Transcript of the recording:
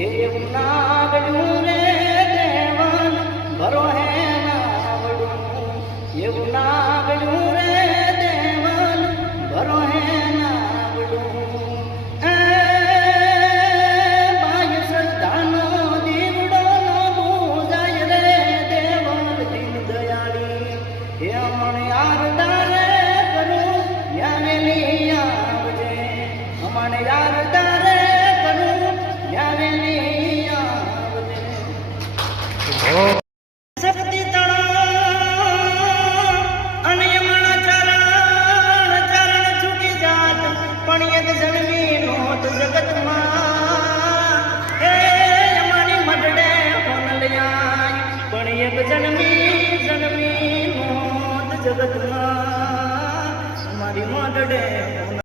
એવું નાગડું રે દેવન ભરો હે નાવડું એવું નાગડું રે દેવન ભરો હે નાવડું બાય શ્રદ્ધાનો દીવડો નો બુજાય રે દેવન દીન દયાળી હે અમણ યારદા રે કરું યાનેલી આવજે અમણ યારદા રે કરું યાનેલી આવજે શક્તિ તણા અને યમણા ચરણ છૂટી જાત પણ એક જન્મી નોત જગતમાં એ યમણી મડડે કોનલિયા પણ એક જન્મી નોત જગતમાં મારી મડડે